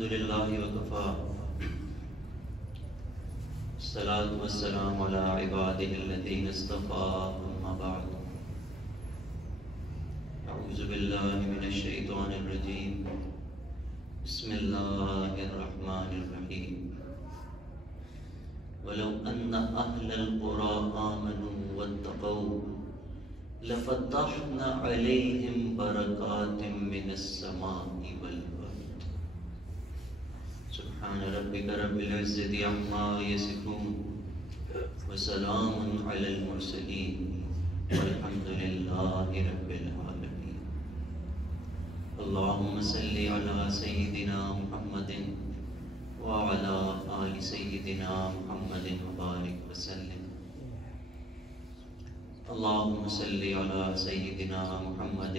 الحمد لله وكفى الصلاة والسلام على عباده الذين اصطفى أما بعد أعوذ بالله من الشيطان الرجيم بسم الله الرحمن الرحيم ولو أن أهل القرى آمنوا واتقوا لفتحنا عليهم بركات من السماء والأرض سبحان ربك رب العزة عما يصفون وسلام على المرسلين والحمد لله رب العالمين اللهم صل على سيدنا محمد وعلى آل سيدنا محمد وبارك وسلم اللهم صل على سيدنا محمد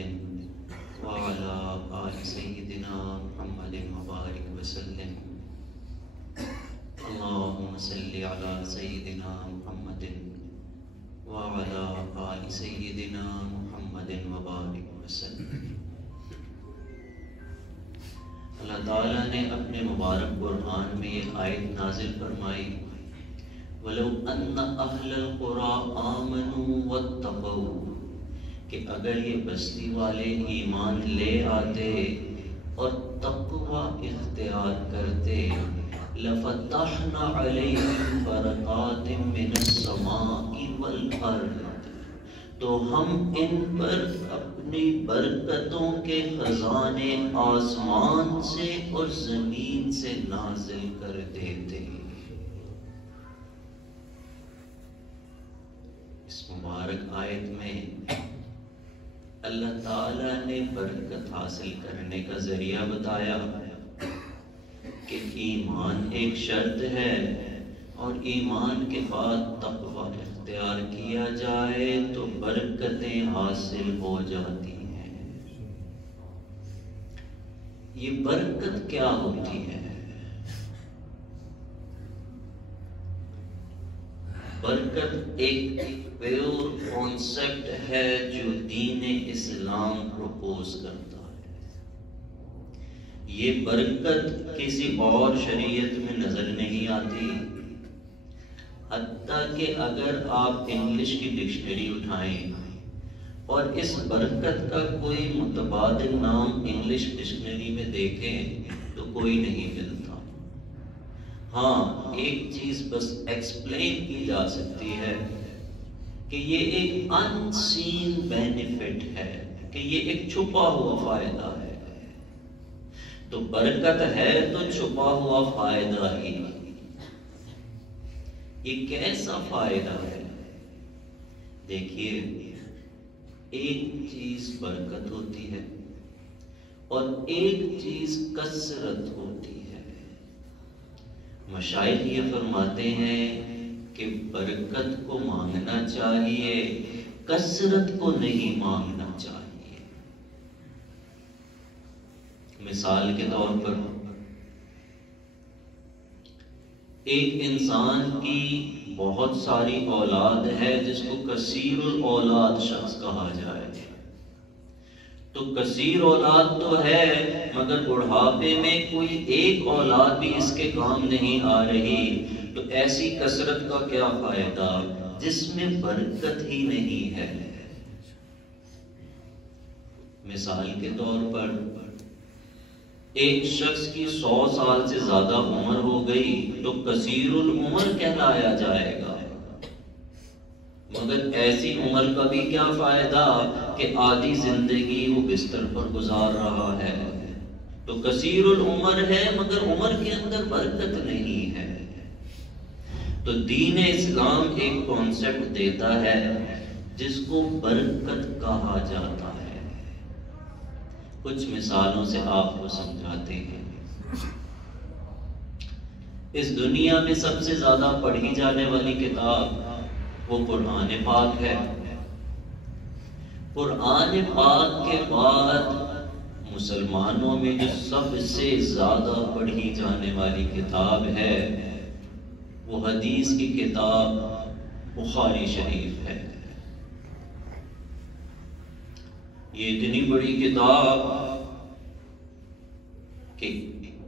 وعلى آل سيدنا محمد وبارك وسلم اللهم صل على سيدنا محمد وعلى آل سيدنا محمد وبارك وسلم اللہ تعالیٰ نے اپنے مبارک قرآن میں یہ آیت نازل فرمائی وَلَوْ أَنَّ أَهْلَ الْقُرَىٰ آمَنُوا وَاتَّقَوْا کہ اگر یہ بستی والے ایمان لے آتے اور تقوی اختیار کرتے لَفَتَحْنَا عَلَيْهِمْ بَرَكَاتٍ مِّنَ السَّمَاءِ وَالْأَرْضِ تو ہم ان پر اپنی برکتوں کے خزانے آسمان سے اور زمین سے نازل کر دیتے اس مبارک آیت میں اللہ تعالیٰ نے برکت حاصل کرنے کا ذریعہ بتایا کہ ایمان ایک شرط ہے اور ایمان کے بعد تقوی اختیار کیا جائے تو برکتیں حاصل ہو جاتی ہیں۔ یہ برکت کیا ہوتی ہے؟ برکت ایک پیور کانسیپٹ ہے جو دین اسلام پروپوز کرتا ہے۔ یہ برکت کسی اور شریعت میں نظر نہیں آتی، حتیٰ کہ اگر آپ انگلش کی ڈکشنری اٹھائیں اور اس برکت کا کوئی متبادل نام انگلش ڈکشنری میں دیکھیں تو کوئی نہیں ملتا۔ ہاں ایک چیز بس ایکسپلین کی جا سکتی ہے کہ یہ ایک ان سین بینیفٹ ہے، کہ یہ ایک چھپا ہوا فائدہ ہے۔ تو برکت ہے تو چھپا ہوا فائدہ ہی۔ یہ کیسا فائدہ ہے؟ دیکھیے، ایک چیز برکت ہوتی ہے اور ایک چیز کثرت ہوتی ہے۔ مشائخ یہ فرماتے ہیں کہ برکت کو مانگنا چاہیے، کثرت کو نہیں مانگنا چاہیے۔ مثال کے طور پر ایک انسان کی بہت ساری اولاد ہے جس کو کثیر الاولاد شخص کہا جائے، تو کثیر اولاد تو ہے مگر بڑھاپے میں کوئی ایک اولاد بھی اس کے کام نہیں آ رہی، تو ایسی کثرت کا کیا فائدہ جس میں برکت ہی نہیں ہے۔ مثال کے طور پر ایک شخص کی 100 سال سے زیادہ عمر ہو گئی تو کثیر العمر کہلایا جائے گا، مگر ایسی عمر کا بھی کیا فائدہ کہ آدھی زندگی وہ بستر پر گزار رہا ہے، تو کثیر العمر ہے مگر عمر کے اندر برکت نہیں ہے۔ تو دین اسلام ایک کانسیپٹ دیتا ہے جس کو برکت کہا جاتا ہے۔ کچھ مثالوں سے آپ کو سمجھاتے ہیں۔ اس دنیا میں سب سے زیادہ پڑھی جانے والی کتاب وہ قرآن پاک ہے۔ قرآن پاک کے بعد مسلمانوں میں جو سب سے زیادہ پڑھی جانے والی کتاب ہے وہ حدیث کی کتاب بخاری شریف ہے۔ یہ اتنی بڑی کتاب کہ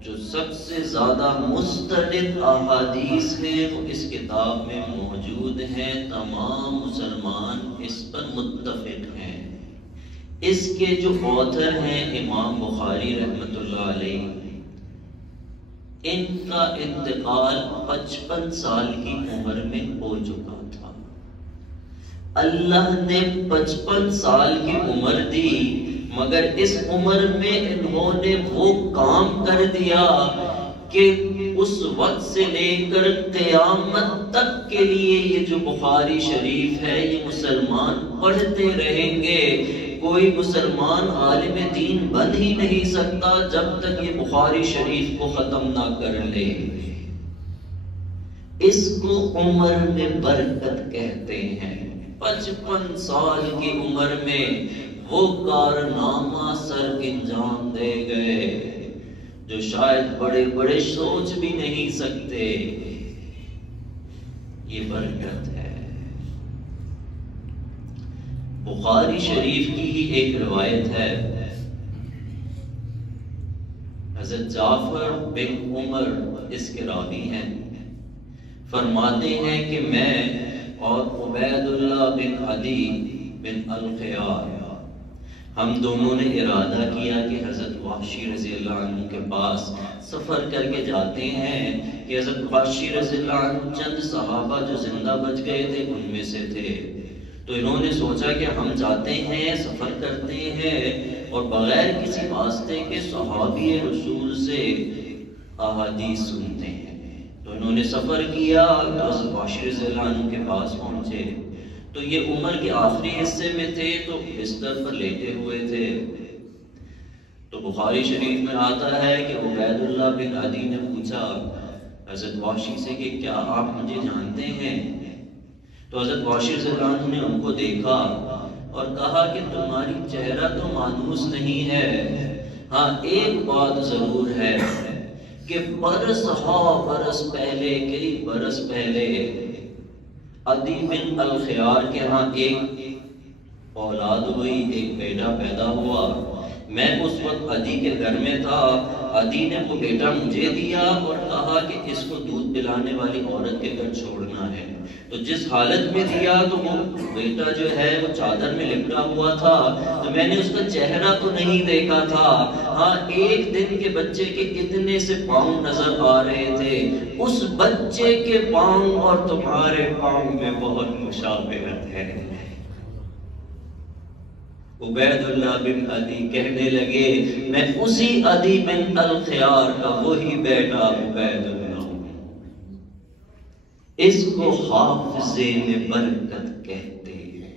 جو سب سے زیادہ مستند احادیث ہیں وہ اس کتاب میں موجود ہیں، تمام مسلمان اس پر متفق ہیں۔ اس کے جو آتھر ہیں امام بخاری رحمۃ اللہ علیہ، ان کا انتقال 55 سال کی عمر میں ہو چکا تھا۔ اللہ نے 55 سال کی عمر دی، مگر اس عمر میں انہوں نے وہ کام کر دیا کہ اس وقت سے لے کر قیامت تک کے لیے یہ جو بخاری شریف ہے یہ مسلمان پڑھتے رہیں گے۔ کوئی مسلمان عالم دین بن ہی نہیں سکتا جب تک یہ بخاری شریف کو ختم نہ کر لے۔ اس کو عمر میں برکت کہتے ہیں۔ 55 سال کی عمر میں وہ کارنامہ سر انجام دے گئے جو شاید بڑے بڑے سوچ بھی نہیں سکتے۔ یہ برکت ہے۔ بخاری شریف کی ہی ایک روایت ہے، حضرت جعفر بن عمر اس کے راوی ہیں، فرماتے ہیں کہ میں اور عبید اللہ بن عدی بن الخیار ہم دونوں نے ارادہ کیا کہ حضرت وحشی رضی اللہ عنہ کے پاس سفر کر کے جاتے ہیں کہ حضرت وحشی رضی اللہ عنہ چند صحابہ جو زندہ بچ گئے تھے ان میں سے تھے، تو انہوں نے سوچا کہ ہم جاتے ہیں، سفر کرتے ہیں اور بغیر کسی واسطے کے صحابی رسول سے احادیث سنتے ہیں۔ تو انہوں نے سفر کیا، حضرت وحشی رضی اللہ عنہ کے پاس پہنچے تو یہ عمر کے آخری حصے میں تھے، تو بستر پر لیٹے ہوئے تھے۔ تو بخاری شریف میں آتا ہے کہ عبید اللہ بن عدی نے پوچھا حضرت وحشی سے کہ کیا آپ مجھے جانتے ہیں؟ تو حضرت وحشی رضی اللہ عنہ نے ان کو دیکھا اور کہا کہ تمہاری چہرہ تو مانوس نہیں ہے، ہاں ایک بات ضرور ہے کہ برس پہلے، کئی برس پہلے عدی بن الخیار کے ہاں ایک اولاد ہوئی، ایک بیٹا پیدا ہوا۔ میں اس وقت عدی کے گھر میں تھا، عدی نے وہ بیٹا مجھے دیا اور کہا کہ اس کو دودھ پلانے والی عورت کے گھر چھوڑنا ہے۔ تو جس حالت میں دیا تو وہ بیٹا جو ہے وہ چادر میں لپٹا ہوا تھا، تو میں نے اس کا چہرہ تو نہیں دیکھا تھا، ہاں ایک دن کے بچے کے اتنے سے پاؤں نظر آ رہے تھے۔ اس بچے کے پاؤں اور تمہارے پاؤں میں بہت مشابہت ہے۔ عبید اللہ بن عدی کہنے لگے میں اسی عدی بن الخیار کا وہی بیٹا عبید اللہ ہوں۔ اس کو حافظے میں برکت کہتے ہیں۔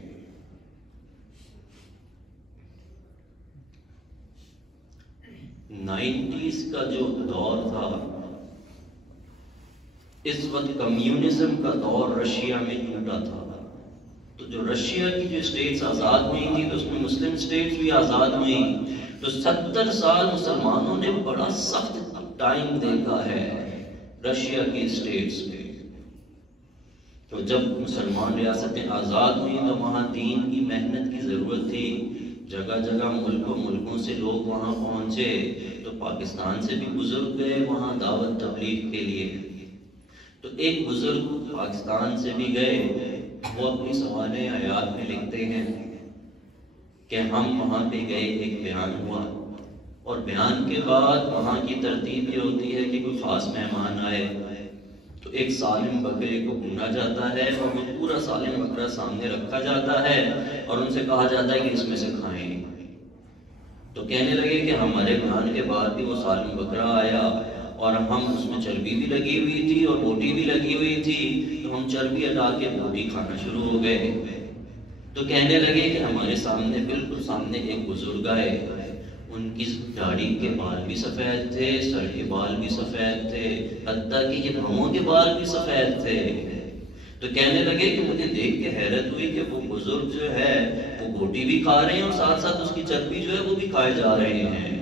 نائنٹیز کا جو دور تھا، اس وقت کمیونزم کا دور رشیا میں ٹوٹا تھا، تو جو رشیا کی جو اسٹیٹس آزاد ہوئی تھی تو اس میں مسلم اسٹیٹس بھی آزاد ہوئی، تو 70 سال مسلمانوں نے بڑا سخت ٹائم دیکھا ہے رشیا کی اسٹیٹس میں۔ تو جب مسلمان ریاستیں آزاد ہوئی تو وہاں دین کی محنت کی ضرورت تھی، جگہ جگہ ملکوں سے لوگ وہاں پہنچے، تو پاکستان سے بھی بزرگ گئے وہاں دعوت تبلیغ کے لیے۔ تو ایک بزرگ پاکستان سے بھی گئے، وہ اپنی سوانح حیات میں لکھتے ہیں کہ ہم وہاں پہ گئے، ایک بیان ہوا اور بیان کے بعد وہاں کی ترتیب یہ ہوتی ہے کہ کوئی خاص مہمان آئے تو ایک سالم بکرے کو بھونا جاتا ہے اور وہ پورا سالم بکرا سامنے رکھا جاتا ہے اور ان سے کہا جاتا ہے کہ اس میں سے کھائیں۔ تو کہنے لگے کہ ہمارے بیان کے بعد بھی وہ سالم بکرا آیا اور ہم اس میں چربی بھی لگی ہوئی تھی اور بوٹی بھی لگی ہوئی تھی، تو ہم چربی ہٹا کے بوٹی کھانا شروع ہو گئے۔ تو کہنے لگے کہ ہمارے سامنے بالکل سامنے ایک بزرگ آئے، ان کی داڑھی کے بال بھی سفید تھے، سر کے بال بھی سفید تھے، حتیٰ کہ یہ بھووں کے بال بھی سفید تھے۔ تو کہنے لگے کہ مجھے دیکھ کے حیرت ہوئی کہ وہ بزرگ جو ہے وہ بوٹی بھی کھا رہے ہیں اور ساتھ ساتھ اس کی چربی جو ہے وہ بھی کھائے جا رہے ہیں۔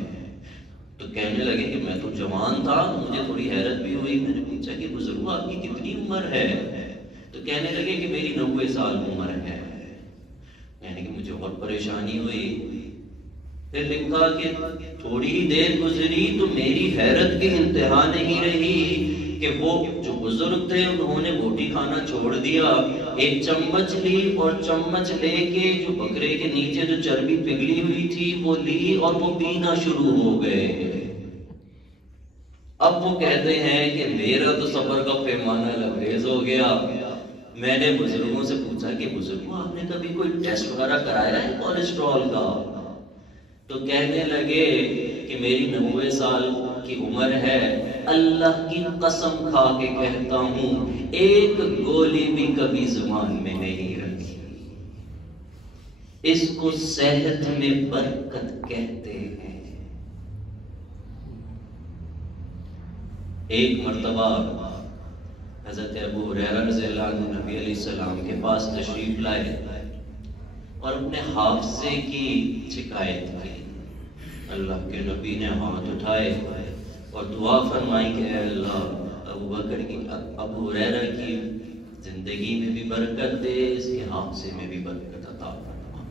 تو کہنے لگے کہ میں تو جوان تھا، تو مجھے تھوڑی حیرت بھی ہوئی، میں نے پوچھا کہ بزرگ آپ کی کتنی عمر ہے؟ تو کہنے لگے کہ میری 90 سال عمر ہے۔ یعنی کہ مجھے بہت پریشانی ہوئی، پھر لکھا کہ تھوڑی ہی دیر گزری تو میری حیرت کی انتہا نہیں رہی کہ وہ جو بزرگ تھے انہوں نے بوٹی کھانا چھوڑ دیا، ایک چمچ لی اور چمچ لے کے جو بکرے کے نیچے جو چربی پگھلی ہوئی تھی وہ لی اور وہ پینا شروع ہو گئے۔ اب وہ کہتے ہیں کہ میرا تو صبر کا پیمانہ لبریز ہو گیا۔ میں نے بزرگوں سے پوچھا کہ بزرگوں آپ نے کبھی کوئی ٹیسٹ وغیرہ کرایا ہے کولیسٹرول کا؟ تو کہنے لگے کہ میری 90 سال کی عمر ہے، اللہ کی قسم کھا کے کہتا ہوں ایک گولی بھی کبھی زبان میں نہیں رکھی۔ اس کو صحت میں برکت کہتے ہیں۔ ایک مرتبہ حضرت ابو ہریرہ رضی اللہ عنہ نبی علیہ السلام کے پاس تشریف لائے اور اپنے حافظے کی شکایت کی۔ اللہ کے نبی نے ہاتھ اٹھائے اور دعا فرمائی کہ اے اللہ ابو ہریرہ کی زندگی میں بھی برکت دے، اس کے حافظے میں بھی برکت عطا فرما۔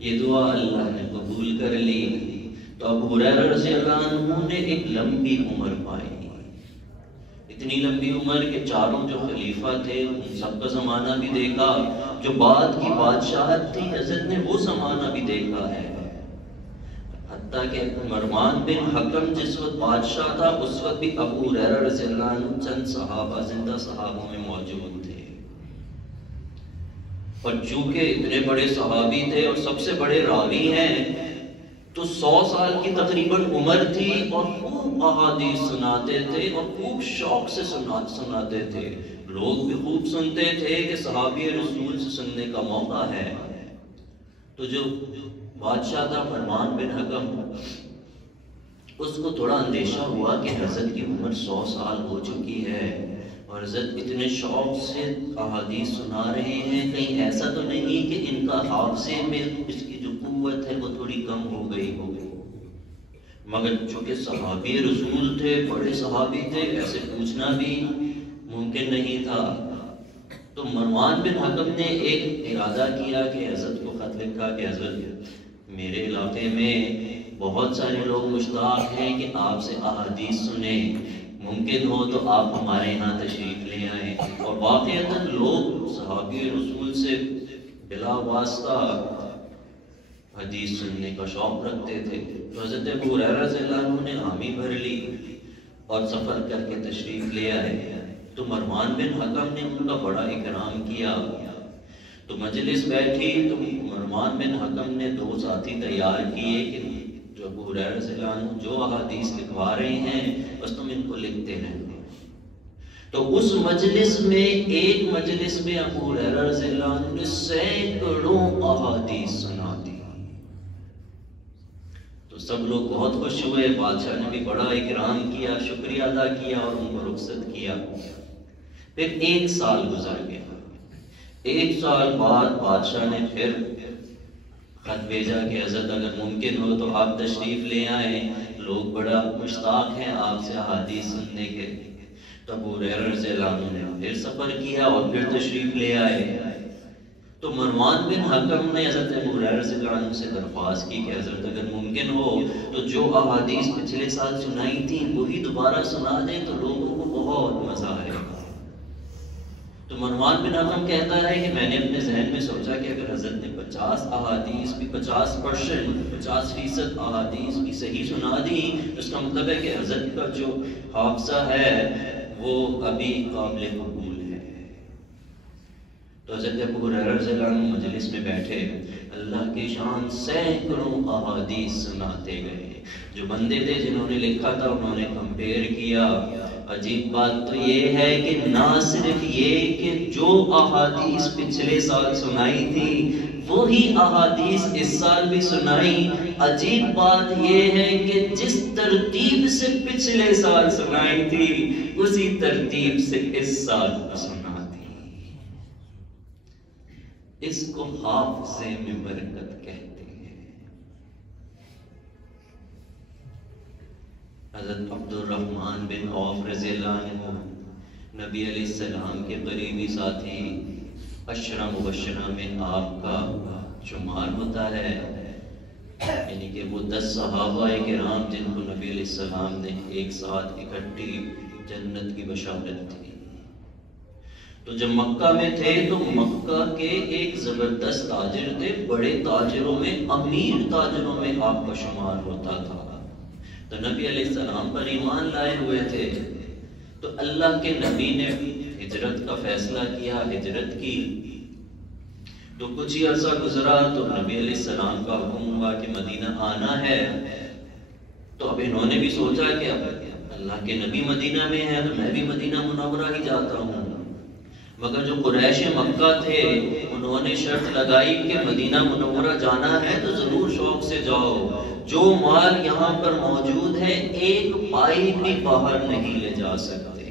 یہ دعا اللہ نے قبول کر لی تو ابو ہریرہ رضی اللہ عنہ نے ایک لمبی عمر پائی، اتنی لمبی عمر کہ چاروں جو خلیفہ تھے ان سب کا زمانہ بھی دیکھا، جو بعد کی بادشاہت تھی حضرت نے وہ زمانہ بھی دیکھا ہے۔ حتیٰ کہ مروان بن حکم جس وقت بادشاہ تھا اس وقت بھی ابو ہریرہ رضی اللہ عنہ چند صحابہ زندہ صحابوں میں موجود تھے، اور چونکہ اتنے بڑے صحابی تھے اور سب سے بڑے راوی ہیں تو 100 سال کی تقریباً عمر تھی اور خوب احادیث سناتے تھے اور خوب شوق سے سناتے تھے۔ لوگ بھی خوب سنتے تھے کہ صحابی رسول سے سننے کا موقع ہے۔ تو جو بادشاہ تھا مروان بن حکم، اس کو تھوڑا اندیشہ ہوا کہ حضرت کی عمر 100 سال ہو چکی ہے اور حضرت اتنے شوق سے احادیث سنا رہے ہیں، کہیں ایسا تو نہیں کہ ان کا حافظے میں اس کی جو قوت ہے وہ تھوڑی کم ہو گئی ہو۔ مگر چونکہ صحابی رسول تھے، بڑے صحابی تھے، ایسے پوچھنا بھی ممکن نہیں تھا۔ تو مروان بن حکم نے ایک ارادہ کیا کہ حضرت کو خط لکھا کہ حضرت میرے علاقے میں بہت سارے لوگ مشتاق ہیں کہ آپ سے احادیث سنیں، ممکن ہو تو آپ ہمارے یہاں تشریف لے آئیں۔ اور واقعتاً لوگ صحابی رسول سے بلا واسطہ حدیث سننے کا شوق رکھتے تھے۔ تو حضرت ابو ہریرہ رضی اللہ عنہ نے حامی بھر لی اور سفر کر کے تشریف لے آئے۔ تو مروان بن حکم نے ان کا بڑا اکرام کیا۔ تو مجلس بیٹھی تو مروان بن حکم نے 2 ساتھی تیار کیے کہ جو ابو ہریرہ رضی اللہ عنہ جو احادیث لکھوا رہے ہیں بس تم ان کو لکھتے رہنا۔ تو اس مجلس میں ایک مجلس میں ابو ہریرہ رضی اللہ عنہ نے سینکڑوں احادیث سنا دی۔ تو سب لوگ بہت خوش ہوئے، بادشاہ نے بھی بڑا اکرام کیا، شکریہ ادا کیا اور ان کو رخصت کیا۔ پھر 1 سال گزر گیا۔ 1 سال بعد بادشاہ نے پھر خط بھیجا کہ حضرت اگر ممکن ہو تو آپ تشریف لے آئیں، لوگ بڑا مشتاق ہیں آپ سے احادیث سننے کے۔ تو ابو ہریرہ رضی اللہ عنہ نے پھر سفر کیا اور پھر تشریف لے آئے۔ تو مروان بن حکم نے حضرت ابو ہریرہ رضی اللہ عنہ سے درخواست کی کہ حضرت اگر ممکن ہو تو جو احادیث پچھلے سال سنائی تھی وہی دوبارہ سنا دیں تو لوگوں کو بہت مزہ آئے گا۔ تو مروان بن حکم کہتا ہے کہ میں نے اپنے ذہن میں سوچا کہ اگر حضرت نے 50 احادیث بھی 50% احادیث بھی صحیح سنا دی اس کا مطلب ہے کہ حضرت کا جو حافظہ ہے وہ ابھی قابل قبول ہے۔ تو حضرت ابو ہریرہ رضی اللہ عنہ مجلس میں بیٹھے، اللہ کی شان سینکڑوں احادیث سناتے گئے۔ جو بندے تھے جنہوں نے لکھا تھا انہوں نے کمپیئر کیا۔ عجیب بات تو یہ ہے کہ نہ صرف یہ کہ جو احادیث پچھلے سال سنائی تھی وہی احادیث اس سال بھی سنائی، عجیب بات یہ ہے کہ جس ترتیب سے پچھلے سال سنائی تھی اسی ترتیب سے اس سال سنا دی۔ اس کو حافظے میں برکت کہتے ہیں۔ حضرت عبد الرحمن بن عوف رضی اللہ عنہ نبی علیہ السلام کے قریبی ساتھی، 10 مبشرہ میں آپ کا شمار ہوتا ہے۔ یعنی کہ وہ 10 صحابہ کرام جن کو نبی علیہ السلام نے ایک ساتھ اکٹھی جنت کی بشارت دی. تو جب مکہ میں تھے تو مکہ کے ایک زبردست تاجر تھے، بڑے تاجروں میں، امیر تاجروں میں آپ کا شمار ہوتا تھا. تو نبی علیہ السلام پر ایمان لائے ہوئے تھے. تو اللہ کے نبی نے ہجرت کا فیصلہ کیا، ہجرت کی. تو کچھ ہی عرصہ گزرا تو نبی علیہ السلام کا حکم ہوا کہ مدینہ آنا ہے. تو اب انہوں نے بھی سوچا کہ اب اللہ کے نبی مدینہ میں ہے تو میں بھی مدینہ منورہ ہی جاتا ہوں. مگر جو قریش مکہ تھے انہوں نے شرط لگائی کہ مدینہ منورہ جانا ہے تو ضرور شوق سے جاؤ، جو مال یہاں پر موجود ہے ایک پائی بھی باہر نہیں لے جا سکتے.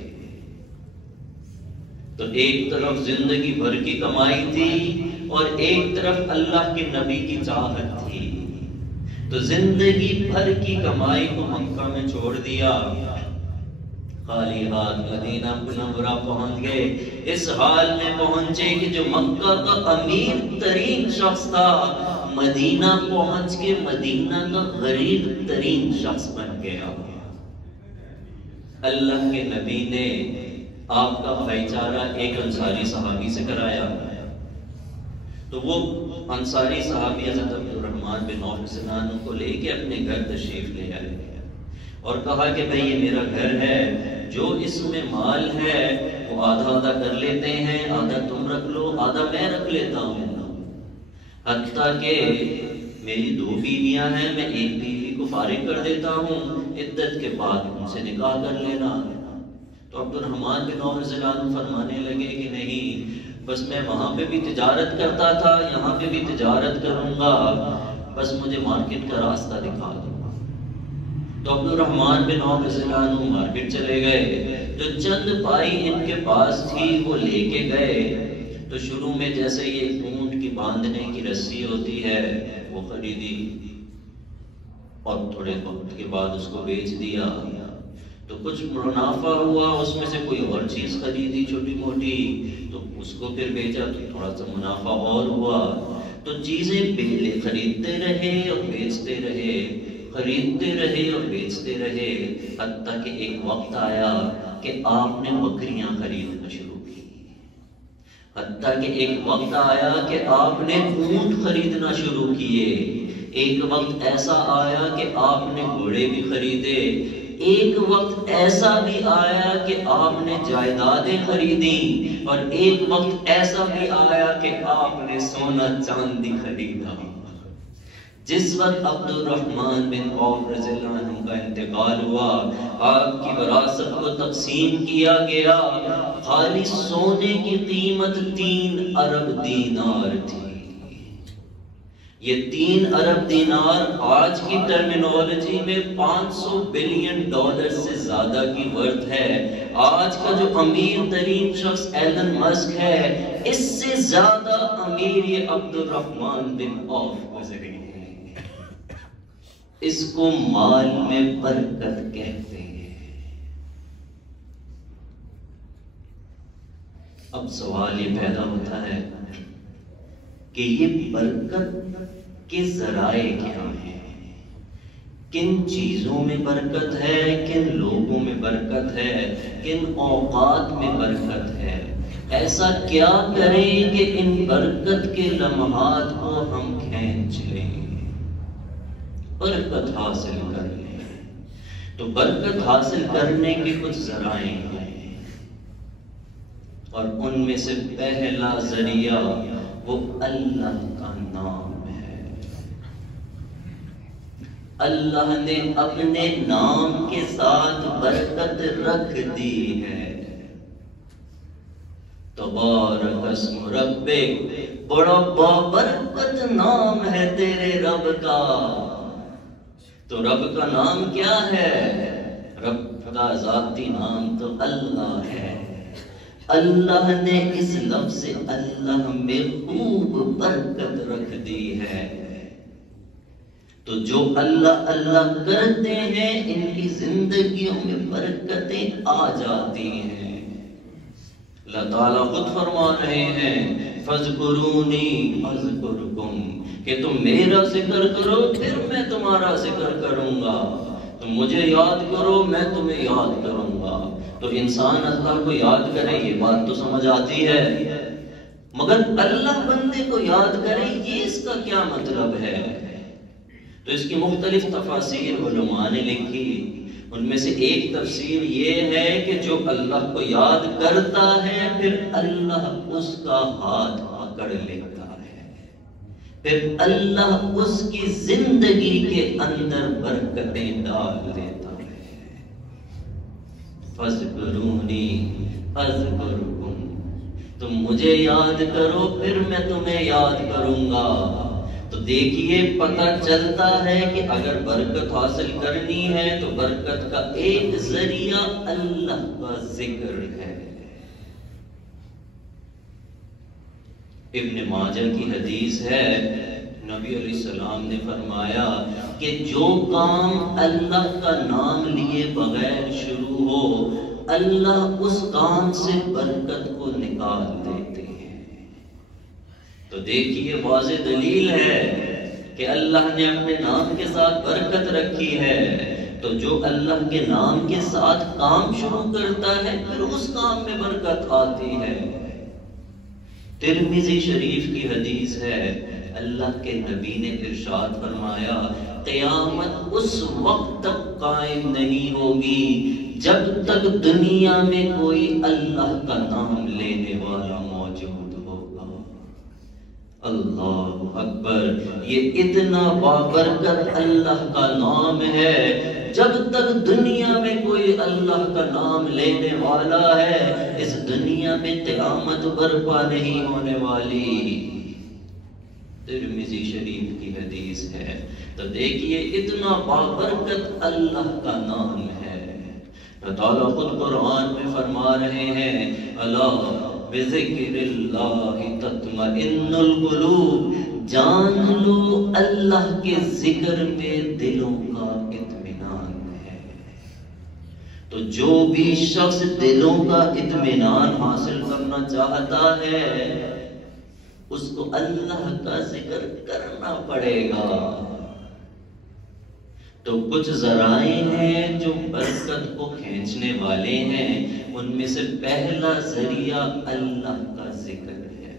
تو ایک طرف زندگی بھر کی کمائی تھی اور ایک طرف اللہ کے نبی کی چاہت تھی. تو زندگی بھر کی کمائی کو مکہ میں چھوڑ دیا، خالی ہاتھ مدینہ منورہ پہنچ گئے. اس حال میں پہنچے کہ جو مکہ کا امیر ترین شخص تھا مدینہ پہنچ کے مدینہ کا غریب ترین شخص بن گیا. اللہ کے نبی نے آپ کا بھائی چارہ ایک انصاری صحابی سے کرایا. تو وہ انصاری صحابی حضرت عبدالرحمن بن عوف سنانوں کو لے کے اپنے گھر تشریف لے آئے اور کہا کہ بھئی یہ میرا گھر ہے، جو اس میں مال ہے وہ آدھا آدھا کر لیتے ہیں، آدھا تم رکھ لو آدھا میں رکھ لیتا ہوں. حتیٰ کہ میری 2 بیویاں ہیں، میں ایک بیوی کو فارغ کر دیتا ہوں، عدت کے بعد ان سے نکاح کر لینا. تو عبدالرحمن بن عوف رضی اللہ عنہ فرمانے لگے کہ نہیں، بس میں وہاں پہ بھی تجارت کرتا تھا، یہاں پہ بھی تجارت کروں گا، بس مجھے مارکیٹ کا راستہ دکھا دو. تو عبدالرحمن بن عوف رضی اللہ عنہ مارکیٹ چلے گئے. جو چند پائی ان کے پاس تھی وہ لے کے گئے. تو شروع میں جیسے یہ اونٹ کی باندھنے کی رسی ہوتی ہے وہ خریدی اور تھوڑے وقت کے بعد اس کو بیچ دیا. تو کچھ منافع ہوا، اس میں سے کوئی اور چیز خریدی چھوٹی موٹی، تو اس کو پھر بیچا تو تھوڑا سا منافع اور ہوا. تو چیزیں خریدتے رہے اور بیچتے رہے، خریدتے رہے اور بیچتے رہے، حتیٰ کہ ایک وقت آیا کہ آپ نے بکریاں خریدنا شروع کی. حتیٰ کہ ایک وقت آیا کہ آپ نے اونٹ خریدنا شروع کیے. ایک وقت ایسا آیا کہ آپ نے گھوڑے بھی خریدے. ایک وقت ایسا بھی آیا کہ آپ نے جائیدادیں خریدی، اور ایک وقت ایسا بھی آیا کہ آپ نے سونا چاندی خریدا. جس وقت عبدالرحمن بن عوف رضی اللہ عنہ کا انتقال ہوا، آپ کی وراثت کو تقسیم کیا گیا. خالی سونے کی قیمت 3 ارب دینار تھی. یہ 3 ارب دینار آج کی ٹرمینالوجی میں $500 بلین سے زیادہ کی ورتھ ہے. آج کا جو امیر ترین شخص ایلن مسک ہے، اس سے زیادہ امیر یہ عبدالرحمن بن عوف گزرے ہیں. اس کو مال میں برکت کہتے ہیں. اب سوال یہ پیدا ہوتا ہے کہ یہ برکت کے ذرائع کیا ہیں؟ کن چیزوں میں برکت ہے، کن لوگوں میں برکت ہے، کن اوقات میں برکت ہے؟ ایسا کیا کریں کہ ان برکت کے لمحات کو ہم کھینچ لیں، برکت حاصل کر لیں؟ تو برکت حاصل کرنے کے کچھ ذرائع ہیں، اور ان میں سے پہلا ذریعہ وہ اللہ کا نام ہے. اللہ نے اپنے نام کے ساتھ برکت رکھ دی ہے. تبارک اسم ربک، بڑا بابرکت نام ہے تیرے رب کا. تو رب کا نام کیا ہے؟ رب کا ذاتی نام تو اللہ ہے. اللہ نے اس لفظ اللہ میں خوب برکت رکھ دی ہے. تو جو اللہ اللہ کرتے ہیں ان کی زندگیوں میں برکتیں آ جاتی ہیں. اللہ تعالیٰ خود فرما رہے ہیں فَاذْكُرُونِي أَذْكُرْكُمْ، کہ تم میرا ذکر کرو پھر میں تمہارا ذکر کروں گا، تم مجھے یاد کرو میں تمہیں یاد کروں گا۔ تو انسان اللہ کو یاد کرے یہ بات تو سمجھ آتی ہے، مگر اللہ بندے کو یاد کرے یہ اس کا کیا مطلب ہے؟ تو اس کی مختلف تفاسیر علماء نے لکھی، ان میں سے ایک تفسیر یہ ہے کہ جو اللہ کو یاد کرتا ہے پھر اللہ اس کا ہاتھ پکڑ لیتا ہے، پھر اللہ اس کی زندگی کے اندر برکتیں ڈال دیتا ہے۔ فَاذْكُرُونِي أَذْكُرْكُمْ، تم مجھے یاد کرو پھر میں تمہیں یاد کروں گا۔ تو دیکھیے پتہ چلتا ہے کہ اگر برکت حاصل کرنی ہے تو برکت کا ایک ذریعہ اللہ کا ذکر ہے۔ ابن ماجہ کی حدیث ہے، نبی علیہ السلام نے فرمایا کہ جو کام اللہ کا نام لیے بغیر شروع ہو اللہ اس کام سے برکت کو نکال دیتے ہیں۔ تو دیکھیے واضح دلیل ہے کہ اللہ نے اپنے نام کے ساتھ برکت رکھی ہے، تو جو اللہ کے نام کے ساتھ کام شروع کرتا ہے پھر اس کام میں برکت آتی ہے۔ ترمذی شریف کی حدیث ہے، اللہ کے نبی نے ارشاد فرمایا قیامت اس وقت تک قائم نہیں ہوگی جب تک دنیا میں کوئی اللہ کا نام لینے والا موجود ہوگا۔ اللہ اکبر، یہ اتنا بابرکت اللہ کا نام ہے، جب تک دنیا میں کوئی اللہ کا نام لینے والا ہے اس دنیا میں قیامت برپا نہیں ہونے والی۔ ترمذی شریف کی حدیث ہے۔ تو دیکھیے اتنا بابرکت اللہ کا نام ہے۔ اللہ تعالیٰ خود قرآن میں فرما رہے ہیں الا بذکر اللہ تطمئن القلوب، جان لو اللہ کے ذکر میں دلوں کا اطمینان ہے۔ تو جو بھی شخص دلوں کا اطمینان حاصل کرنا چاہتا ہے اس کو اللہ کا ذکر کرنا پڑے گا۔ تو کچھ ذرائع ہیں جو برکت کو کھینچنے والے ہیں، ان میں سے پہلا ذریعہ اللہ کا ذکر ہے۔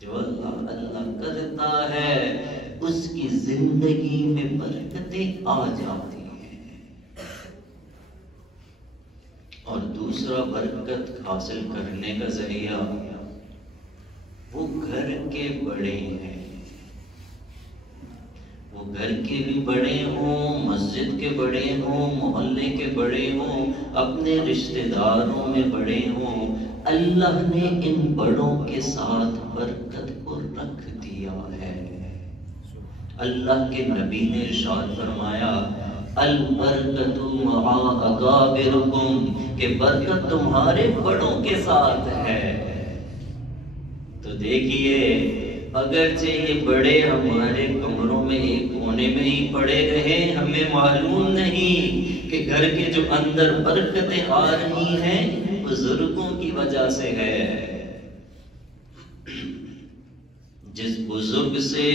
جو اللہ کرتا ہے اس کی زندگی میں برکتیں آ جاتی ہیں۔ اور دوسرا برکت حاصل کرنے کا ذریعہ وہ گھر کے بڑے ہیں، وہ گھر کے بھی بڑے ہوں، مسجد کے بڑے ہوں، محلے کے بڑے ہوں، اپنے رشتہ داروں میں بڑے ہوں، اللہ نے ان بڑوں کے ساتھ برکت کو رکھ دیا ہے۔ اللہ کے نبی نے ارشاد فرمایا البرکت مع اکابرکم، کہ برکت تمہارے بڑوں کے ساتھ ہے۔ تو دیکھیے اگرچہ یہ بڑے ہمارے کمروں میں ایک کونے میں ہی پڑے رہے، ہمیں معلوم نہیں کہ گھر کے جو اندر برکتیں آ رہی ہیں بزرگوں کی وجہ سے ہے۔ جس بزرگ سے،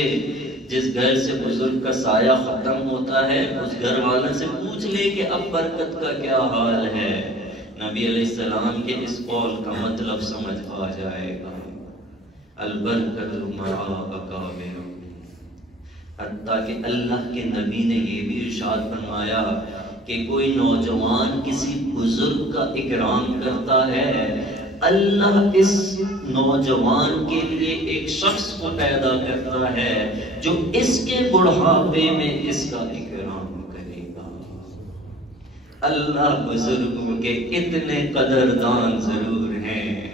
جس گھر سے بزرگ کا سایہ ختم ہوتا ہے اس گھر والوں سے پوچھ لے کہ اب برکت کا کیا حال ہے، نبی علیہ السلام کے اس قول کا مطلب سمجھ آ جائے گا۔ البرکت مع اکابرکم، حتیٰ کہ اللہ کے نبی نے یہ بھی ارشاد فرمایا کہ کوئی نوجوان کسی بزرگ کا اکرام کرتا ہے، اللہ اس نوجوان کے لیے ایک شخص کو پیدا کرتا ہے جو اس کے بڑھاپے میں اس کا اکرام کرے گا۔ اللہ بزرگوں کے اتنے قدردان ضرور ہیں۔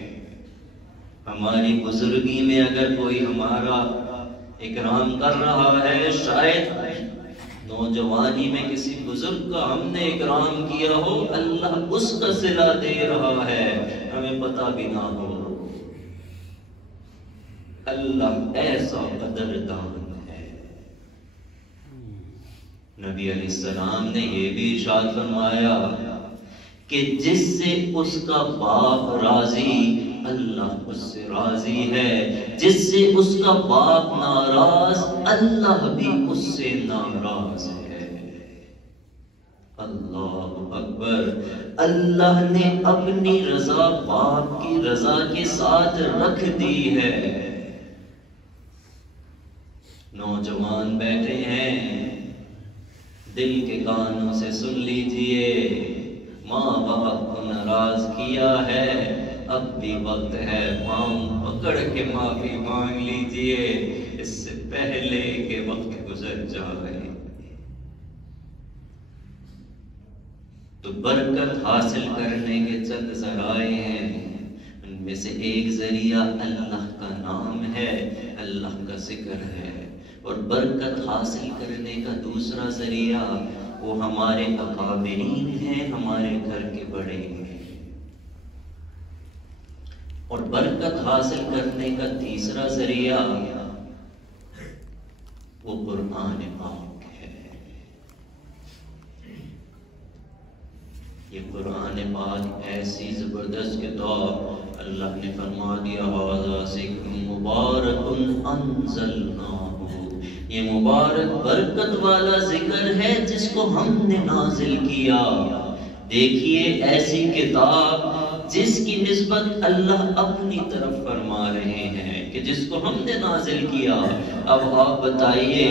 ہماری بزرگی میں اگر کوئی ہمارا اکرام کر رہا ہے، شاید نوجوانی میں کسی بزرگ کا ہم نے اکرام کیا ہو، اللہ اس کا صلہ دے رہا ہے، ہمیں پتہ بھی نہ ہو۔ اللہ ایسا قدردان ہے۔ نبی علیہ السلام نے یہ بھی ارشاد فرمایا کہ جس سے اس کا باپ راضی اللہ اس سے راضی ہے، جس سے اس کا باپ ناراض اللہ بھی اس سے ناراض ہے۔ اللہ اکبر، اللہ نے اپنی رضا باپ کی رضا کے ساتھ رکھ دی ہے۔ نوجوان بیٹھے ہیں، دل کے کانوں سے سن لیجئے، ماں باپ کو ناراض کیا ہے، اب بھی وقت ہے پاؤں پکڑ کے معافی مانگ لیجئے، اس سے پہلے کہ وقت گزر جائے۔ تو برکت حاصل کرنے کے چند ذرائع ہیں، ان میں سے ایک ذریعہ اللہ کا نام ہے، اللہ کا ذکر ہے، اور برکت حاصل کرنے کا دوسرا ذریعہ وہ ہمارے اکابرین ہیں، ہمارے گھر کے بڑے ہیں، اور برکت حاصل کرنے کا تیسرا ذریعہ وہ قرآن پاک ہے۔ یہ قرآن پاک ایسی زبردست کتاب، اللہ نے فرما دیا ھذا ذکر مبارک انزلناہ، یہ مبارک برکت والا ذکر ہے جس کو ہم نے نازل کیا۔ دیکھیے ایسی کتاب جس کی نسبت اللہ اپنی طرف فرما رہے ہیں کہ جس کو ہم نے نازل کیا۔ اب آپ بتائیے،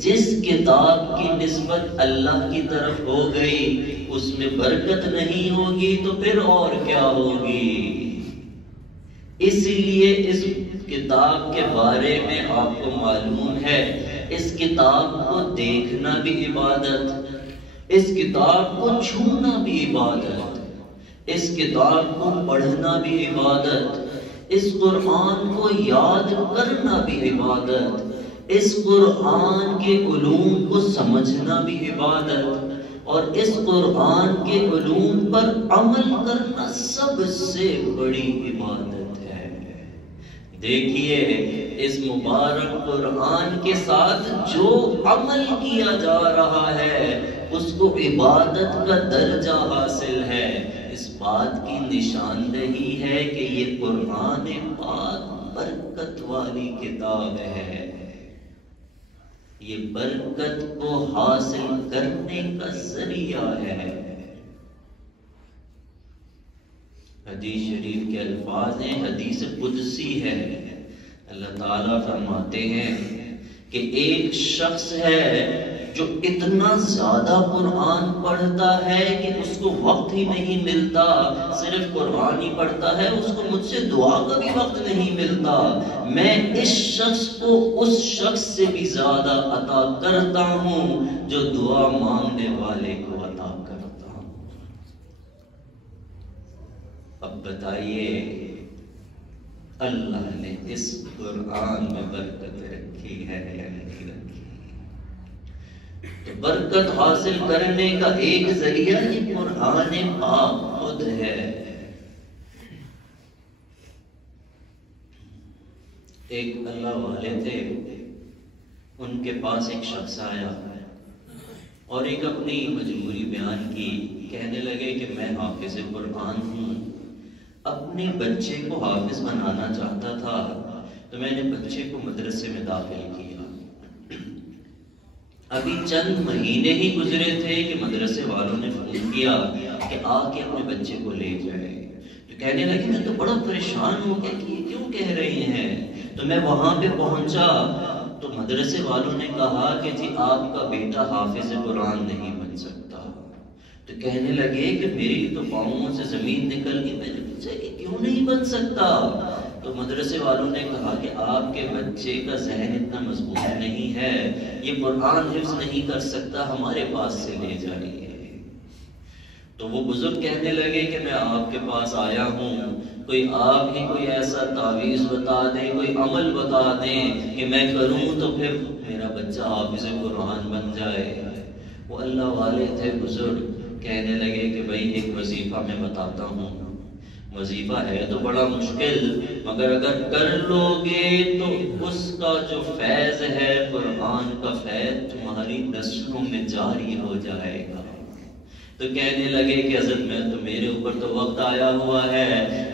جس کتاب کی نسبت اللہ کی طرف ہو گئی اس میں برکت نہیں ہوگی تو پھر اور کیا ہوگی؟ اسی لیے اس کتاب کے بارے میں آپ کو معلوم ہے، اس کتاب کو دیکھنا بھی عبادت، اس کتاب کو چھونا بھی عبادت، اس کتاب کو پڑھنا بھی عبادت، اس قرآن کو یاد کرنا بھی عبادت، اس قرآن کے علوم کو سمجھنا بھی عبادت، اور اس قرآن کے علوم پر عمل کرنا سب سے بڑی عبادت ہے۔ دیکھیے اس مبارک قرآن کے ساتھ جو عمل کیا جا رہا ہے اس کو عبادت کا درجہ حاصل ہے۔ اس بات کی نشاندہی ہے کہ یہ قرآن پاک برکت والی کتاب ہے، یہ برکت کو حاصل کرنے کا ذریعہ ہے۔ حدیث شریف کے الفاظ ہیں، حدیث قدسی ہے، اللہ تعالیٰ فرماتے ہیں کہ ایک شخص ہے جو اتنا زیادہ قرآن پڑھتا ہے کہ اس کو وقت ہی نہیں ملتا، صرف قرآن ہی پڑھتا ہے، اس کو مجھ سے دعا کا بھی وقت نہیں ملتا، میں اس شخص کو اس شخص سے بھی زیادہ عطا کرتا ہوں جو دعا مانگنے والے کو عطا کرتا ہوں۔ اب بتائیے اللہ نے اس قرآن میں برکت رکھی ہے یا نہیں رکھی؟ تو برکت حاصل کرنے کا ایک ذریعہ یہ قرآن پاک خود ہے۔ ایک اللہ والے تھے، ان کے پاس ایک شخص آیا اور ایک اپنی مجبوری بیان کی، کہنے لگے کہ میں حافظ قرآن ہوں، اپنے بچے کو حافظ بنانا چاہتا تھا، تو میں نے بچے کو مدرسے میں داخل کیا۔ ابھی چند مہینے ہی گزرے تھے کہ مدرسے والوں نے فون کیا کہ آ کے اپنے بچے کو لے جائے، تو کہنے لگے میں تو بڑا پریشان ہو گیا کہ یہ کیوں کہہ رہی ہیں۔ تو میں وہاں پہ پہنچا تو مدرسے والوں نے کہا کہ جی آپ کا بیٹا حافظ قرآن نہیں بن سکتا۔ تو کہنے لگے کہ میری تو پاؤں سے زمین نکل گئی، میں نے پوچھا کہ کیوں نہیں بن سکتا؟ تو مدرسے والوں نے کہا کہ آپ کے بچے کا ذہن اتنا مضبوط نہیں ہے، یہ قرآن حفظ نہیں کر سکتا، ہمارے پاس سے لے جائیے۔ تو وہ بزرگ کہنے لگے کہ میں آپ کے پاس آیا ہوں، کوئی آپ ہی کوئی ایسا تعویذ بتا دیں، کوئی عمل بتا دیں کہ میں کروں تو پھر میرا بچہ حافظ قرآن بن جائے۔ وہ اللہ والے تھے بزرگ، کہنے لگے کہ بھائی ایک وظیفہ میں بتاتا ہوں، وظیفہ ہے تو بڑا مشکل، مگر اگر کر لو گے تو اس کا جو فیض ہے قرآن کا فیض تمہاری نسلوں میں جاری ہو جائے گا۔ تو کہنے لگے کہ حضرت میں تو میرے اوپر تو وقت آیا ہوا ہے،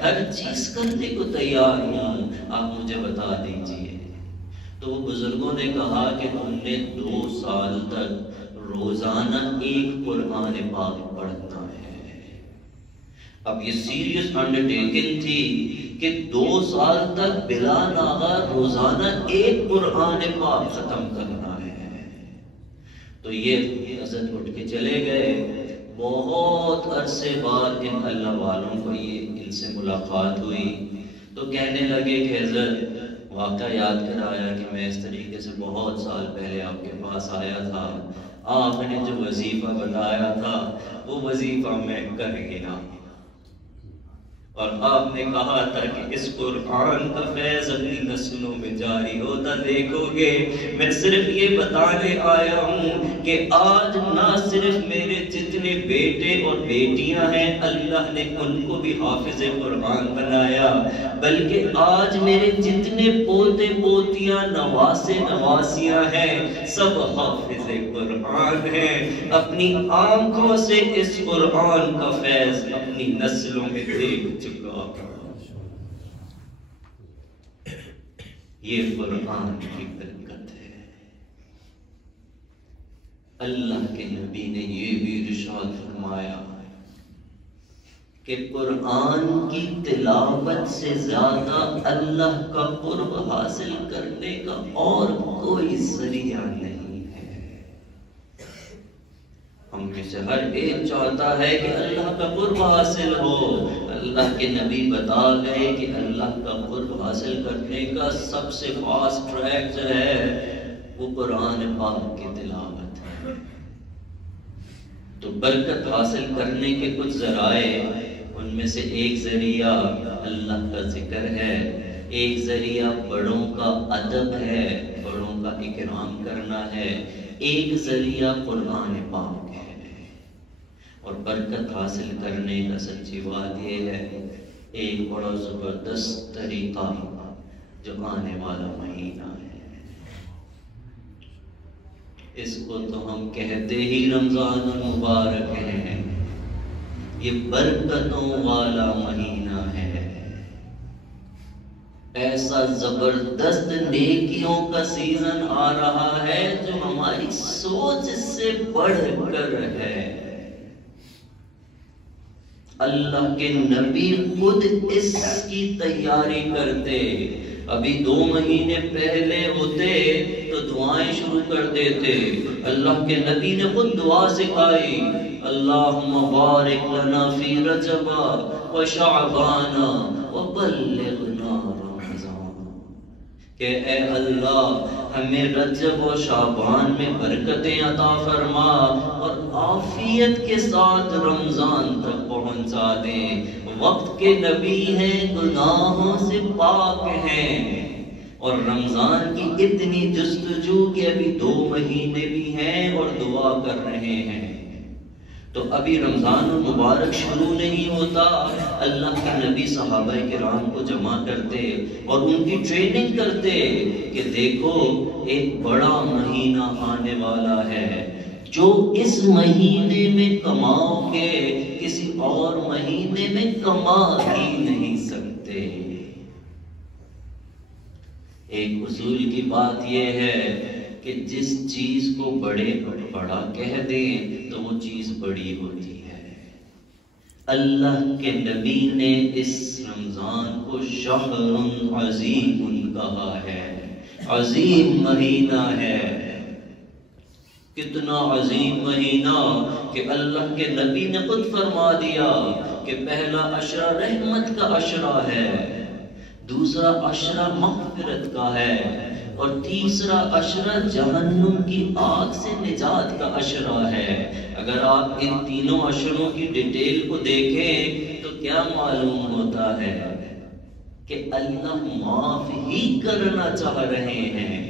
ہر چیز کرنے کو تیار ہوں، آپ مجھے بتا دیجئے۔ تو وہ بزرگوں نے کہا کہ تم نے 2 سال تک روزانہ ایک قرآن پاک پڑھنا ہے۔ اب یہ سیریس انڈرٹیکنگ تھی کہ 2 سال تک بلا ناغہ روزانہ ایک قرآن پاک ختم کرنا ہے۔ تو یہ حضرت اٹھ کے چلے گئے۔ بہت عرصے بعد ان اللہ والوں کو ان سے ملاقات ہوئی تو کہنے لگے کہ حضرت واقعہ یاد کرایا کہ میں اس طریقے سے بہت سال پہلے آپ کے پاس آیا تھا، آپ نے جو وظیفہ بتایا تھا وہ وظیفہ میں کر گیا، اور آپ نے کہا تھا کہ اس قرآن کا فیض اپنی نسلوں میں جاری ہوتا دیکھو گے۔ میں صرف یہ بتانے آیا ہوں کہ آج نہ صرف میرے جتنے بیٹے اور بیٹیاں ہیں اللہ نے ان کو بھی حافظ قرآن بنایا، بلکہ آج میرے جتنے پوتے پوتیاں نواسے نواسیاں ہیں سب حافظ قرآن ہیں۔ اپنی آنکھوں سے اس قرآن کا فیض اپنی نسلوں میں دیکھ چکا۔ یہ قرآن کی برکت ہے۔ اللہ کے نبی نے یہ بھی ارشاد فرمایا کہ قرآن کی تلاوت سے زیادہ اللہ کا قرب حاصل کرنے کا اور کوئی ذریعہ نہیں ہے۔ ہم میں سے ہر ایک چاہتا ہے کہ اللہ کا قرب حاصل ہو۔ اللہ کے نبی بتا گئے کہ اللہ کا قرب حاصل کرنے کا سب سے فاسٹ ٹریک جو ہے وہ قرآن پاک کی تلاوت ہے۔ تو برکت حاصل کرنے کے کچھ ذرائع، ان میں سے ایک ذریعہ اللہ کا ذکر ہے، ایک ذریعہ بڑوں کا ادب ہے، بڑوں کا اکرام کرنا ہے، ایک ذریعہ قرآن پاک ہے۔ اور برکت حاصل کرنے کا سچی بات یہ ہے، ایک بڑا زبردست طریقہ جو آنے والا مہینہ ہے، اس کو تو ہم کہتے ہی رمضان المبارک ہے، یہ برکتوں والا مہینہ ہے۔ ایسا زبردست نیکیوں کا سیزن آ رہا ہے جو ہماری سوچ سے بڑھ کر ہے۔ اللہ کے نبی خود اس کی تیاری کرتے، ابھی 2 مہینے پہلے ہوتے تو دعائیں شروع کر دیتے۔ اللہ کے نبی نے خود دعا سکھائی، اللہم بارک لنا فی رجب و شعبان و بلغنا رمضان، کہ اے اللہ ہمیں رجب و شعبان میں برکتیں عطا فرما اور عافیت کے ساتھ رمضان تک پہنچا دیں۔ وقت کے نبی ہیں، گناہوں سے پاک ہیں، اور رمضان کی اتنی جستجو کہ ابھی 2 مہینے بھی ہیں اور دعا کر رہے ہیں۔ تو ابھی رمضان المبارک شروع نہیں ہوتا، اللہ کے نبی صحابہ کرام کو جمع کرتے اور ان کی ٹریننگ کرتے کہ دیکھو ایک بڑا مہینہ آنے والا ہے، جو اس مہینے میں کماؤ گے کسی اور مہینے میں کما ہی نہیں سکتے۔ ایک اصول کی بات یہ ہے کہ جس چیز کو بڑا کہہ دیں تو وہ چیز بڑی ہوتی ہے۔ اللہ کے نبی نے اس رمضان کو شہر عظیم کہا ہے، عظیم مہینہ ہے۔ کتنا عظیم مہینہ کہ اللہ کے نبی نے خود فرما دیا کہ پہلا عشرہ رحمت کا عشرہ ہے، دوسرا عشرہ مغفرت کا ہے، اور تیسرا عشرہ جہنم کی آگ سے نجات کا عشرہ ہے۔ اگر آپ ان تینوں عشروں کی ڈیٹیل کو دیکھیں تو کیا معلوم ہوتا ہے کہ اللہ معاف ہی کرنا چاہ رہے ہیں،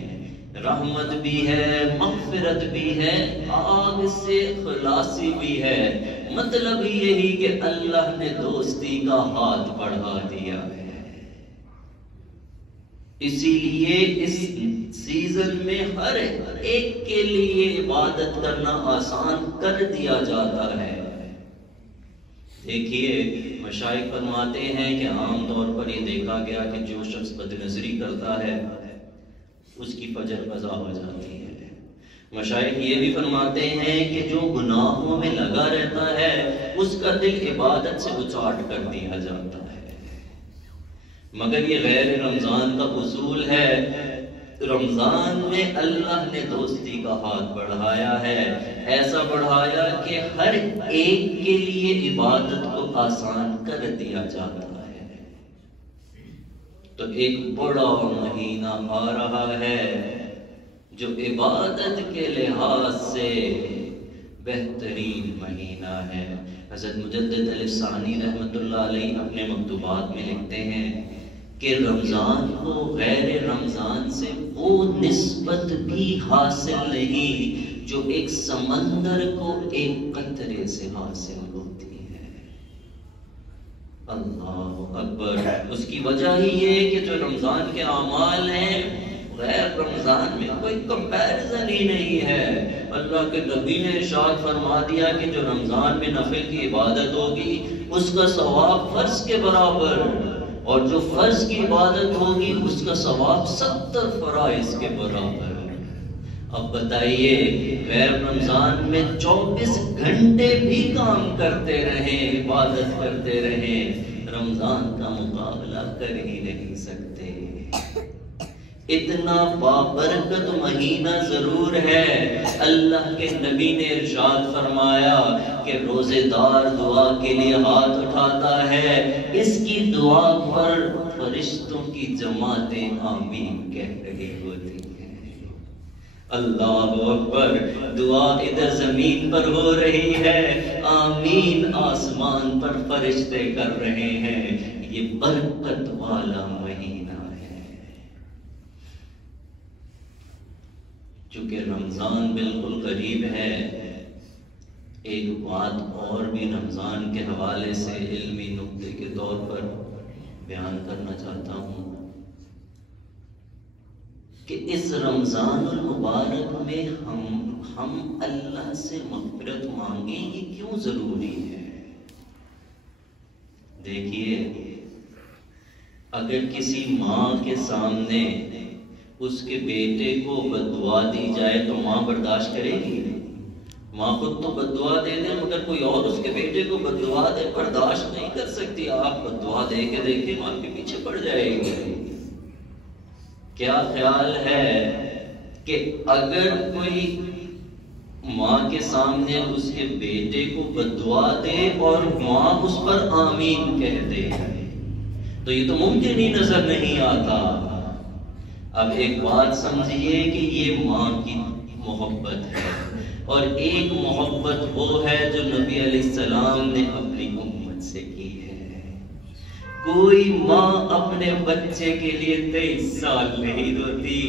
رحمت بھی ہے، مغفرت بھی ہے، آگ سے خلاصی بھی ہے۔ مطلب یہی کہ اللہ نے دوستی کا ہاتھ بڑھا دیا ہے۔ اسی لیے اس سیزن میں ہر ایک کے لیے عبادت کرنا آسان کر دیا جاتا ہے۔ دیکھیے مشائخ فرماتے ہیں کہ عام طور پر یہ دیکھا گیا کہ جو شخص بد نظری کرتا ہے اس کی فجر قضا ہو جاتی ہے۔ مشائخ یہ بھی فرماتے ہیں کہ جو گناہوں میں لگا رہتا ہے اس کا دل عبادت سے اچاٹ کر دیا جاتا ہے۔ مگر یہ غیر رمضان کا اصول ہے، رمضان میں اللہ نے دوستی کا ہاتھ بڑھایا ہے، ایسا بڑھایا کہ ہر ایک کے لیے عبادت کو آسان کر دیا جاتا ہے۔ تو ایک بڑا مہینہ آ رہا ہے جو عبادت کے لحاظ سے بہترین مہینہ ہے۔ حضرت مجدد علی ثانی رحمۃ اللہ علیہ اپنے مکتوبات میں لکھتے ہیں کہ رمضان کو غیر رمضان سے وہ نسبت بھی حاصل نہیں جو ایک سمندر کو ایک قطرے سے حاصل ہوتی ہے۔ اللہ اکبر۔ اس کی وجہ ہی یہ کہ جو رمضان کے اعمال ہیں غیر رمضان میں کوئی کمپیریزن ہی نہیں ہے۔ اللہ کے نبی نے ارشاد فرما دیا کہ جو رمضان میں نفل کی عبادت ہوگی اس کا ثواب فرض کے برابر، اور جو فرض کی عبادت ہوگی اس کا ثواب 70 فرائض کے برابر۔ اب بتائیے غیر رمضان میں 24 گھنٹے بھی کام کرتے رہیں، عبادت کرتے رہیں، رمضان کا مقابلہ کر ہی نہیں سکتے۔ اتنا بابرکت مہینہ ضرور ہے۔ اللہ کے نبی نے ارشاد فرمایا کہ روزے دار دعا کے لیے ہاتھ اٹھاتا ہے، اس کی دعا پر فرشتوں کی جماعتیں آمین کہہ رہی ہوتی ہیں۔ اللہ اکبر۔ دعا ادھر زمین پر ہو رہی ہے، آمین آسمان پر فرشتے کر رہے ہیں۔ یہ برکت والا مہینہ ہے۔ چونکہ رمضان بالکل قریب ہے، ایک بات اور بھی رمضان کے حوالے سے علمی نقطے کے طور پر بیان کرنا چاہتا ہوں کہ اس رمضان المبارک میں ہم اللہ سے مغفرت مانگیں، یہ کیوں ضروری ہے؟ دیکھیے اگر کسی ماں کے سامنے اس کے بیٹے کو بددعا دی جائے تو ماں برداشت کرے گی؟ ماں خود تو بددعا دے دے مگر کوئی اور اس کے بیٹے کو بددعا دے برداشت نہیں کر سکتی۔ آپ بددعا دے کے دیکھیں، ماں کے پیچھے پڑ جائے گی۔ کیا خیال ہے کہ اگر کوئی ماں کے سامنے اس کے بیٹے کو بددعا دے اور ماں اس پر آمین کہہ دے تو یہ تو ممکن ہی نظر نہیں آتا۔ اب ایک بات سمجھیے کہ یہ ماں کی محبت ہے، اور ایک محبت وہ ہے جو نبی علیہ السلام نے اپنی امت سے کی ہے۔ کوئی ماں اپنے بچے کے لیے 23 سال نہیں روتی،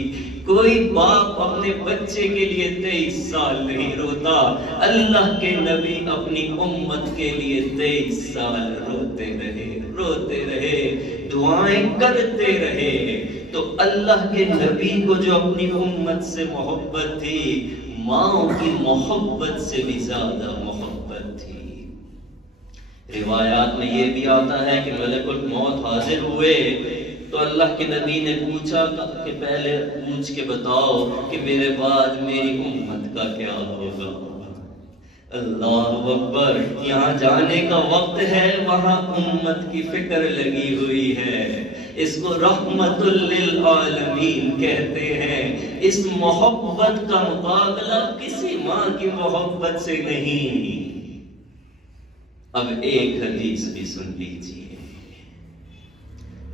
کوئی باپ اپنے بچے کے لیے 23 سال نہیں روتا۔ اللہ کے نبی اپنی امت کے لیے 23 سال روتے رہے، دعائیں کرتے رہے۔ تو اللہ کے نبی کو جو اپنی امت سے محبت تھی، ماں کی محبت سے بھی زیادہ محبت تھی۔ روایات میں یہ بھی آتا ہے کہ ملک الموت حاضر ہوئے تو اللہ کے نبی نے پوچھا کہ پہلے پوچھ کے بتاؤ کہ میرے بعد میری امت کا کیا ہوگا۔ اللہ اکبر۔ یہاں جانے کا وقت ہے، وہاں امت کی فکر لگی ہوئی ہے۔ اس کو رحمت للعالمین کہتے ہیں۔ اس محبت کا مقابلہ کسی ماں کی محبت سے نہیں۔ اب ایک حدیث بھی سن لیجیے۔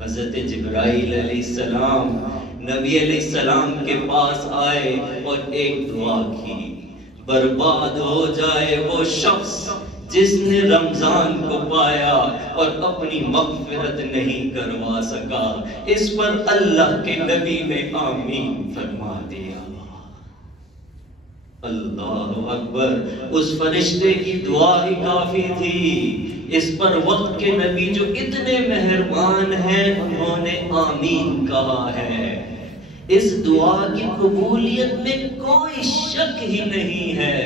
حضرت جبرائیل علیہ السلام نبی علیہ السلام کے پاس آئے اور ایک دعا کی، برباد ہو جائے وہ شخص جس نے رمضان کو پایا اور اپنی مغفرت نہیں کروا سکا۔ اس پر اللہ کے نبی نے آمین فرما دیا۔ اللہ اکبر۔ اس فرشتے کی دعا ہی کافی تھی۔ اس پر وقت کے نبی جو اتنے مہربان ہیں انہوں نے آمین کہا ہے۔ اس دعا کی قبولیت میں کوئی شک ہی نہیں ہے۔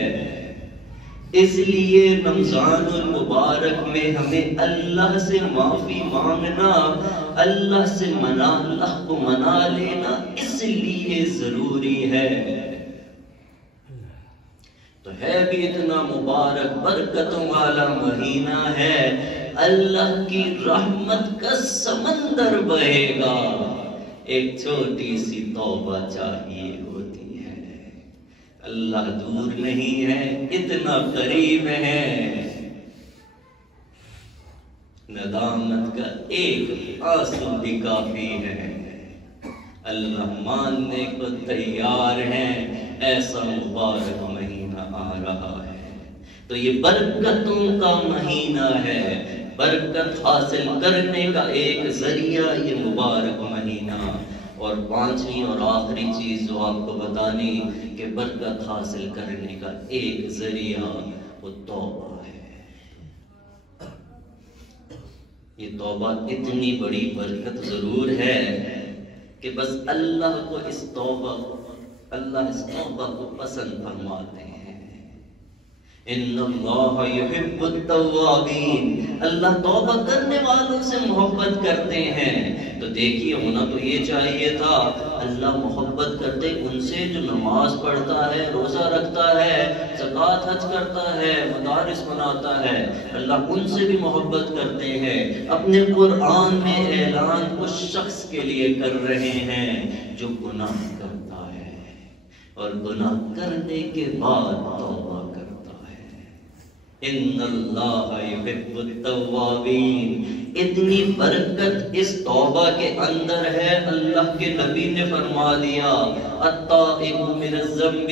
اس لیے رمضان المبارک میں ہمیں اللہ سے معافی مانگنا، اللہ سے اللہ کو منا لینا اس لیے ضروری ہے۔ تو ہے بھی اتنا مبارک برکتوں والا مہینہ ہے، اللہ کی رحمت کا سمندر بہے گا، ایک چھوٹی سی توبہ چاہیے ہوتی ہے۔ اللہ دور نہیں ہے، اتنا قریب ہے۔ ندامت کا ایک آنسو بھی کافی ہے، اللہ ماننے کو تیار ہے، ایسا مبارک مہینہ آ رہا ہے۔ تو یہ برکتوں کا مہینہ ہے، برکت حاصل کرنے کا ایک ذریعہ یہ مبارک مہینہ۔ اور پانچویں اور آخری چیز جو آپ کو بتانی کہ برکت حاصل کرنے کا ایک ذریعہ وہ توبہ ہے۔ یہ توبہ اتنی بڑی برکت ضرور ہے کہ بس اللہ اس توبہ کو پسند فرماتے ہیں۔ ان اللہ یحب التوابین، اللہ توبہ کرنے والوں سے محبت کرتے ہیں۔ تو دیکھیے ہونا تو یہ چاہیے تھا، اللہ محبت کرتے ان سے جو نماز پڑھتا ہے، روزہ رکھتا ہے، زکوٰۃ حج کرتا ہے، مدارس بناتا ہے، اللہ ان سے بھی محبت کرتے ہیں۔ اپنے قرآن میں اعلان اس شخص کے لیے کر رہے ہیں جو گناہ کرتا ہے اور گناہ کرنے کے بعد توبہ کرتا ہے۔ ان اللہ یحب التوابین، اتنی برکت اس توبہ کے اندر ہے، اللہ کے نبی نے فرما دیا التائب من الذنب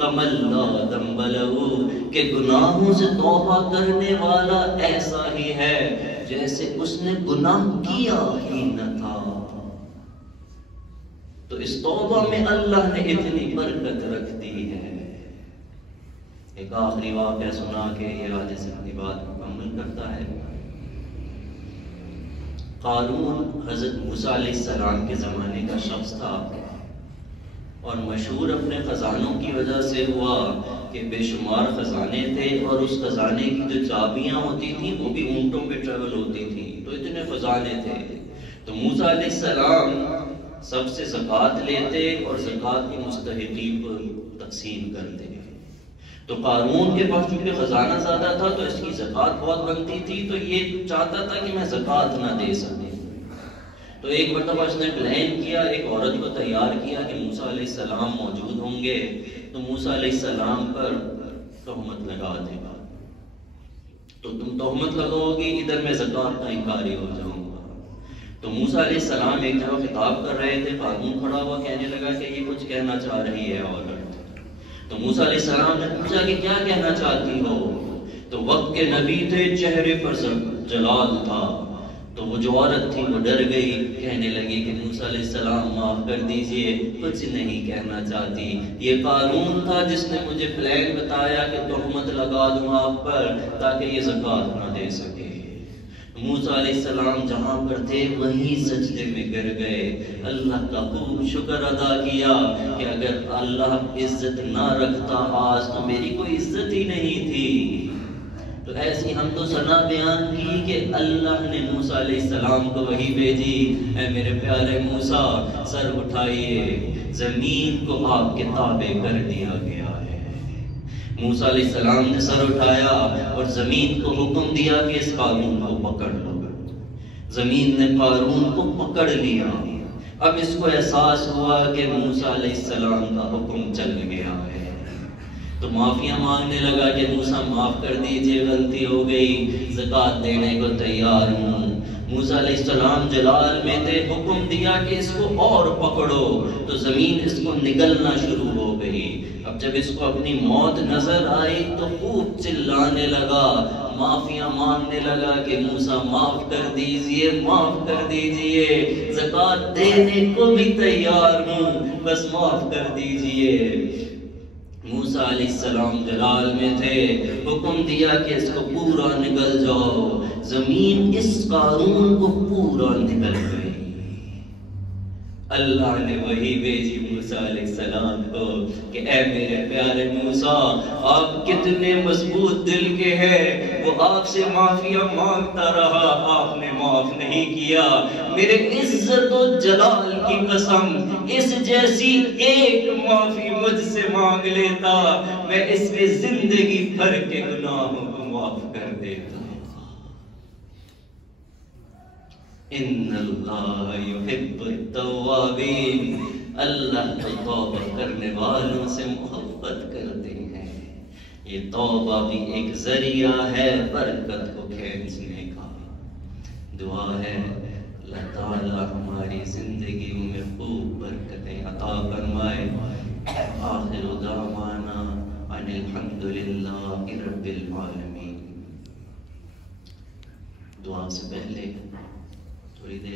کمن لا ذنب لہ، کہ گناہوں سے توبہ کرنے والا ایسا ہی ہے جیسے اس نے گناہ کیا ہی نہ تھا۔ تو اس توبہ میں اللہ نے اتنی برکت رکھ دی ہے۔ ایک آخری واقعہ سنا کے یہ آج سے اپنی بات مکمل کرتا ہے۔ قارون حضرت موسیٰ علیہ السلام کے زمانے کا شخص تھا اور مشہور اپنے خزانوں کی وجہ سے ہوا کہ بے شمار خزانے تھے، اور اس خزانے کی جو چابیاں ہوتی تھیں وہ بھی اونٹوں پہ ٹریول ہوتی تھیں، تو اتنے خزانے تھے۔ تو موسیٰ علیہ السلام سب سے زکوٰۃ لیتے اور زکوٰۃ کے مستحقین کو تقسیم کرتے۔ تو قارون کے پاس چونکہ خزانہ زیادہ تھا تو اس کی زکوٰۃ بہت بنتی تھی، تو یہ چاہتا تھا کہ میں زکوٰۃ نہ دے سکوں۔ تو ایک مرتبہ اس نے پلان کیا، ایک عورت کو تیار کیا کہ موسیٰ علیہ السلام موجود ہوں گے تو موسیٰ علیہ السلام پر تہمت لگا دے گا، تو تم تہمت لگاؤ گی، ادھر میں زکوٰۃ کا انکاری ہو جاؤں گا۔ تو موسیٰ علیہ السلام ایک جگہ خطاب کر رہے تھے، قارون کھڑا ہوا کہنے لگا کہ یہ کچھ کہنا چاہ رہی ہے عورت۔ تو موسیٰ علیہ السلام نے پوچھا کہ کیا کہنا چاہتی ہو؟ تو وقت کے نبی تھے، چہرے پر جلال تھا، تو وہ جو عورت تھی وہ ڈر گئی، کہنے لگی کہ موسیٰ علیہ السلام معاف کر دیجئے، کچھ نہیں کہنا چاہتی، یہ قارون تھا جس نے مجھے پلان بتایا کہ تہمت لگا دوں آپ پر تاکہ یہ زکوٰۃ نہ دے سکے۔ موسیٰ علیہ السلام جہاں پر تھے وہیں سجدے میں گر گئے، اللہ کا خوب شکر ادا کیا کہ اگر اللہ عزت نہ رکھتا آج تو میری کوئی عزت ہی نہیں تھی۔ تو ایسی ہم تو ثنا بیان کی کہ اللہ نے موسیٰ علیہ السلام کو وحی بھیجی، اے میرے پیارے موسیٰ سر اٹھائیے، زمین کو آپ کے تابع کر دیا گیا ہے۔ موسیٰ علیہ السلام نے سر اٹھایا اور زمین کو حکم دیا کہ اس قارون کو پکڑ لو۔ زمین نے قارون کو پکڑ لیا۔ اب اس کو احساس ہوا کہ موسیٰ علیہ السلام کا حکم چل گیا ہے، تو معافیاں مانگنے لگا کہ موسیٰ معاف کر دیجئے، غلطی ہو گئی، زکوٰۃ دینے کو تیار ہوں۔ موسیٰ علیہ السلام جلال میں تھے، حکم دیا کہ اس کو اور پکڑو، تو زمین اس کو نگلنا شروع ہو گئی۔ اب جب اس کو اپنی موت نظر آئی تو خوب چلانے لگا، معافیاں مانگنے لگا کہ موسیٰ معاف کر دیجئے، معاف کر دیجئے، زکوٰۃ دینے کو بھی تیار ہوں، بس معاف کر دیجئے۔ موسیٰ علیہ السلام جلال میں تھے، حکم دیا کہ اس کو پورا نگل جاؤ، زمین اس قارون کو پورا نگل گئی۔ اللہ نے وہی بھیجی موسیٰ علیہ السلام کو کہ اے میرے پیارے موسیٰ، آپ کتنے مضبوط دل کے ہیں، وہ آپ سے معافیاں مانگتا رہا، آپ نے معاف نہیں کیا۔ میرے عزت و جلال کی قسم، اس جیسی ایک معافی مجھ سے مانگ لیتا، میں اس میں زندگی بھر کے گناہوں کو معاف کر دیتا۔ ان اللہ یحب التوابین، اللہ تو توبہ کرنے والوں سے محبت کرتے ہیں۔ یہ توبہ بھی ایک ذریعہ ہے برکت کو کھینچنے کا۔ دعا ہے اللہ تعالیٰ ہماری زندگی میں خوب برکتیں عطا فرمائے۔ آخر دعوانا ان الحمد للہ رب العالمین۔ دعا سے پہلے